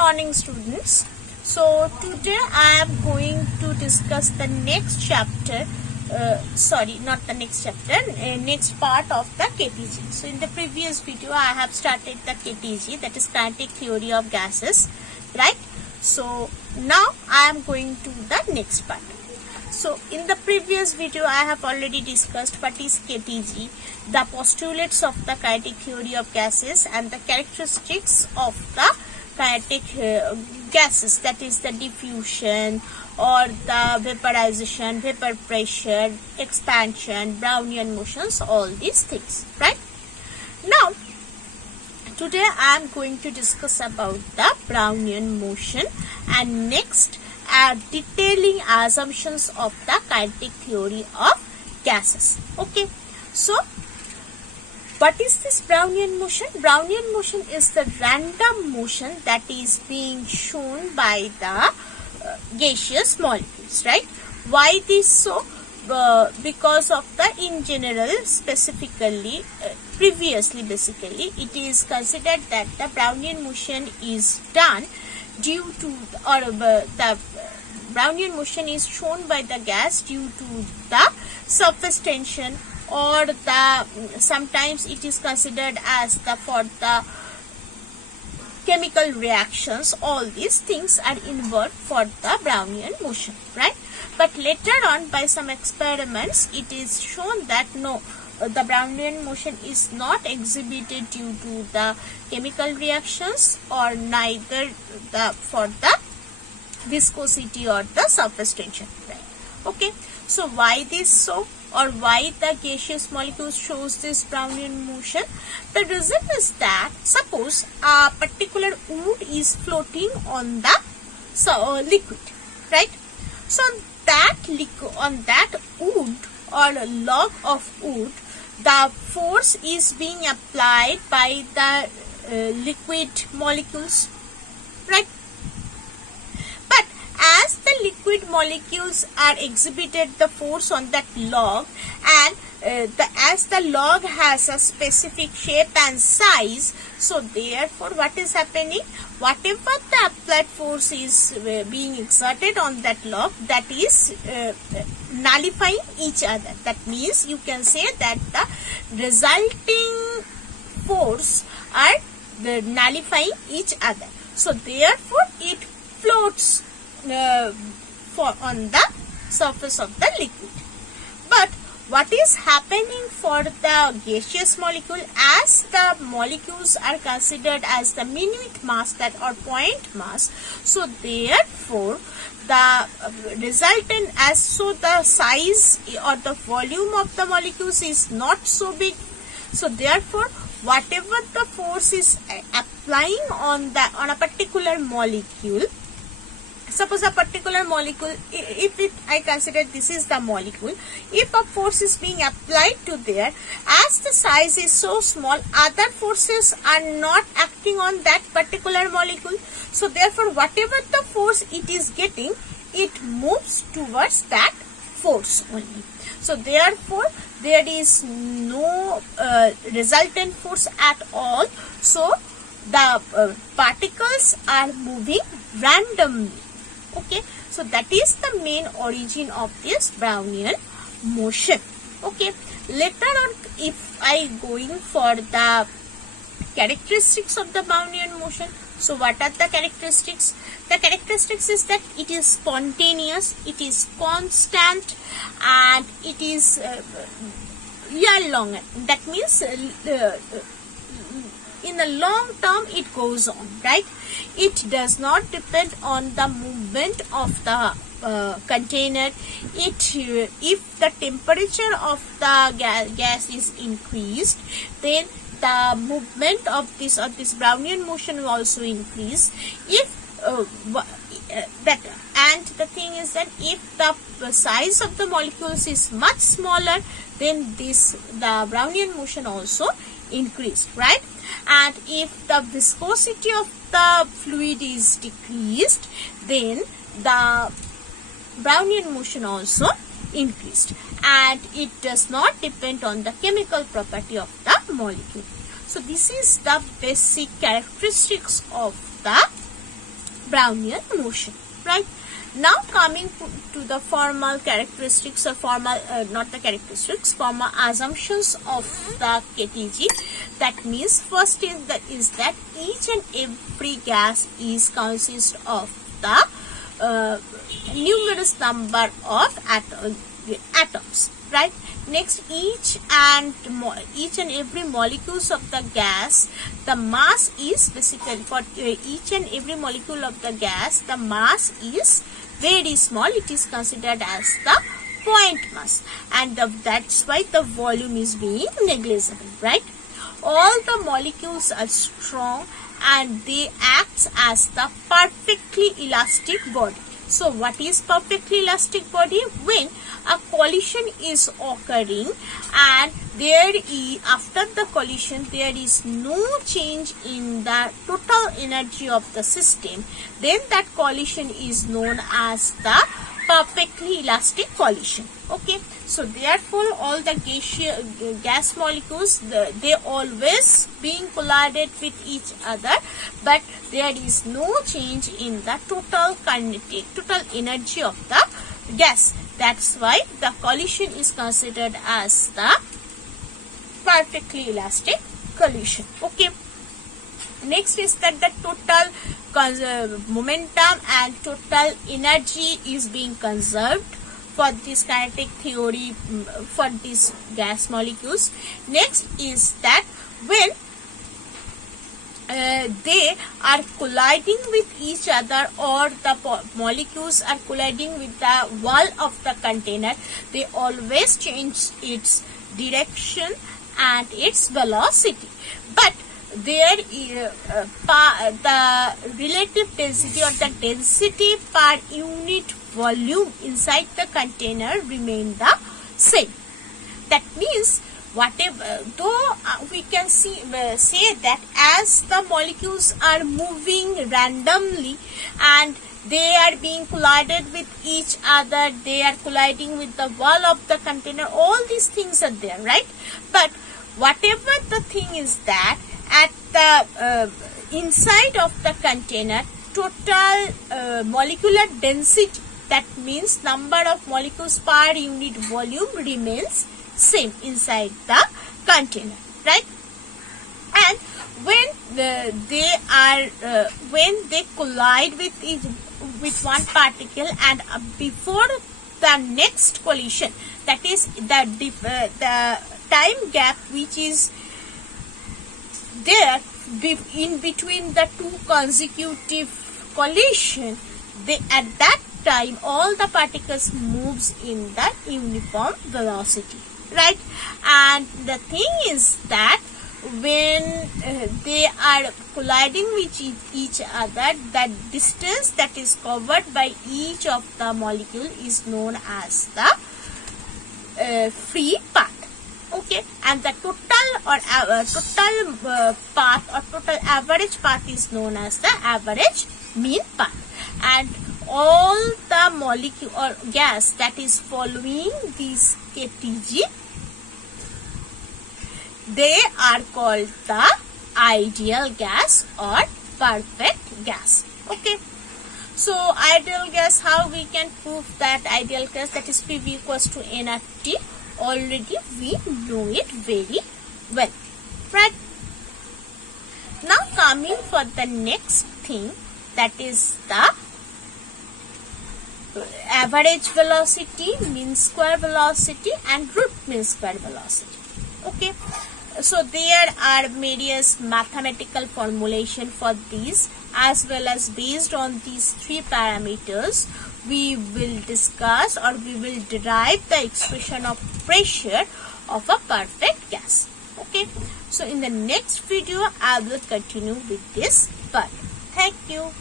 morning, students. So today I am going to discuss the next chapter, next part of the KTG. So in the previous video I have started the KTG, that is kinetic theory of gases, right? So now I am going to the next part. So in the previous video I have already discussed what is KTG, the postulates of the kinetic theory of gases and the characteristics of the kinetic gases, that is the diffusion or the vaporization, vapor pressure, expansion, Brownian motions, all these things, right? Now today I am going to discuss about the Brownian motion and next detailing assumptions of the kinetic theory of gases. Okay, so what is this Brownian motion? Brownian motion is the random motion that is being shown by the gaseous molecules, right? Why this so? Because of the in general, specifically, previously basically, it is considered that the Brownian motion is done due to, the Brownian motion is shown by the gas due to the surface tension, or the sometimes it is considered as the for the chemical reactions. All these things are involved for the Brownian motion, right? But later on, by some experiments, it is shown that no, the Brownian motion is not exhibited due to the chemical reactions or neither the for the viscosity or the surface tension, right? Okay, so why this so, or why the gaseous molecule shows this Brownian motion? The reason is that suppose a particular wood is floating on the liquid, right? So that liquid on that wood or a log of wood, the force is being applied by the liquid molecules, right? But as the liquid molecules are exhibited the force on that log, and as the log has a specific shape and size, so therefore what is happening? Whatever the applied force is being exerted on that log, that is nullifying each other. That means you can say that the resulting force are nullifying each other. So therefore it floats on the surface of the liquid. But what is happening for the gaseous molecule? As the molecules are considered as the minute mass, that or point mass, so therefore the resultant, as so the size or the volume of the molecules is not so big, so therefore whatever the force is applying on a particular molecule, suppose a particular molecule, I consider this is the molecule, if a force is being applied to there, as the size is so small, other forces are not acting on that particular molecule, so therefore whatever the force it is getting, it moves towards that force only. So therefore there is no resultant force at all, so the particles are moving randomly. Okay, so that is the main origin of this Brownian motion. Okay, later on, if I going for the characteristics of the Brownian motion, so what are the characteristics? The characteristics is that it is spontaneous, it is constant, and it is year long. That means in the long term it goes on, right? It does not depend on the movement of the container. If the temperature of the gas is increased, then the movement of this Brownian motion will also increase. If and the thing is that if the size of the molecules is much smaller, then the Brownian motion also increased, right? And if the viscosity of the fluid is decreased, then the Brownian motion also increased, and it does not depend on the chemical property of the molecule. So this is the basic characteristics of the Brownian motion, right? Now coming to the formal characteristics or formal, not the characteristics, formal assumptions of the KTG. That means first is that each and every gas is consists of the numerous number of atoms, right? Next, each and every molecules of the gas, the mass is basically for each and every molecule of the gas, the mass is very small. It is considered as the point mass, and that's why the volume is being negligible, right? All the molecules are strong and they act as the perfectly elastic body. So what is perfectly elastic body? When a collision is occurring and there is, after the collision there is no change in the total energy of the system, then that collision is known as the perfectly elastic collision. Okay, so therefore all the gas molecules, they always being collided with each other, but there is no change in the total energy of the gas. That's why the collision is considered as the perfectly elastic collision. Okay. Next is that the total momentum and total energy is being conserved for this kinetic theory for these gas molecules. Next is that when they are colliding with each other, or the molecules are colliding with the wall of the container, they always change its direction and its velocity. But there the relative density or the density per unit volume inside the container remain the same. That means whatever, though we can say that as the molecules are moving randomly and they are being collided with each other, they are colliding with the wall of the container, all these things are there, right? But whatever the thing is that at the inside of the container, total molecular density, that means number of molecules per unit volume, remains same inside the container, right? And when when they collide with one particle, and before the next collision, that is the time gap which is there in between the two consecutive collision, at that time all the particles moves in the uniform velocity, right? And the thing is that when they are colliding with each other, that distance that is covered by each of the molecule is known as the free path. Okay, and the total path or total average path is known as the average mean path. And all the molecule or gas that is following this KTG, they are called the ideal gas or perfect gas. Okay, so ideal gas, how we can prove that ideal gas, that is PV equals to nRT, already we know it very well, right? Now coming for the next thing, that is the average velocity, mean square velocity and root mean square velocity. Okay, so there are various mathematical formulation for these, as well as based on these three parameters we will discuss or we will derive the expression of pressure of a perfect gas. Okay, so in the next video I will continue with this part. Thank you.